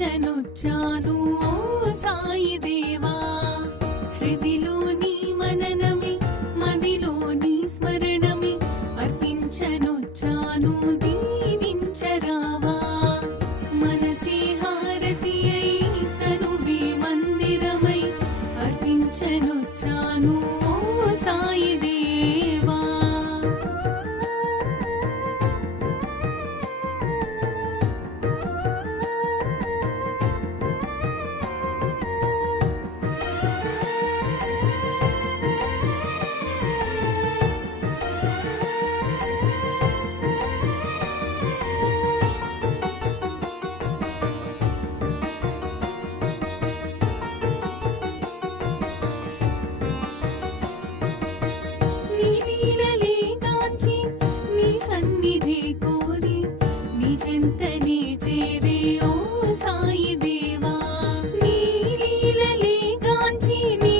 అర్పించనొచ్చాను ఓ సాయి దేవా. హృదిలోని మననమే మదిలోని స్మరణమే అర్పించనొచ్చాను దీవించరావా. మనసే హారతి అయి తనువే మందిరమై అర్పించనొచ్చాను ఓ సాయి దేవా. నీ లీలలే గాంచి నీ సన్నిధి కోరి నీ చెంతనే చేరే ఓ సాయి దేవా. నీ లీలలే గాంచి నీ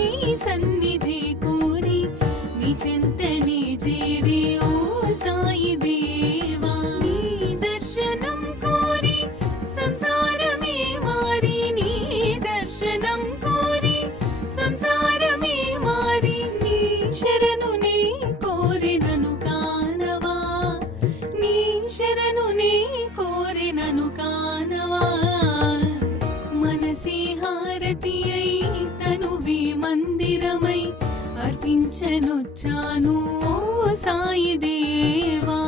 సన్నిధి కోరి నీ చెంతనే చేరే ఓ సాయి దేవా. నీ దర్శనం కోరి సంసారమే మారి నీ దర్శనం కోరి సంసారమే మారి నీ శరణు నే కోరినను కానవా. నీ శరణు నే కోరినను కానవా. మనసే హారతి అయి తనువే మందిరమై అర్పించనొచ్చాను ఓ సాయి దేవా.